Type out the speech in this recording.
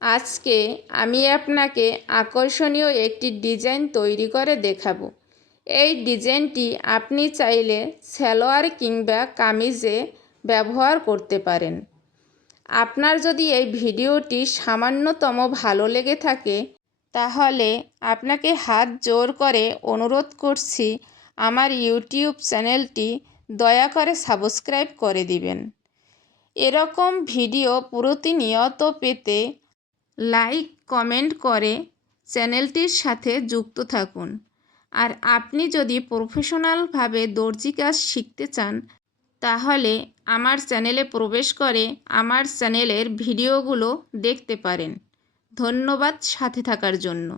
আজকে আমি আপনাকে আকর্ষণীয় একটি ডিজাইন তৈরি করে দেখাবো। এই ডিজাইনটি আপনি চাইলে সালোয়ার কিংবা কামিজে ব্যবহার করতে পারেন। আপনার যদি এই ভিডিওটি সামান্যতম ভালো লেগে থাকে তাহলে আপনাকে হাত জোর করে অনুরোধ করছি আমার ইউটিউব চ্যানেলটি দয়া করে সাবস্ক্রাইব করে দিবেন। এরকম ভিডিও প্রতিনিয়ত পেতে লাইক কমেন্ট করে চ্যানেলটির সাথে যুক্ত থাকুন। আর আপনি যদি প্রফেশনালভাবে দর্জি কাজ শিখতে চান তাহলে আমার চ্যানেলে প্রবেশ করে আমার চ্যানেলের ভিডিওগুলো দেখতে পারেন। ধন্যবাদ সাথে থাকার জন্য।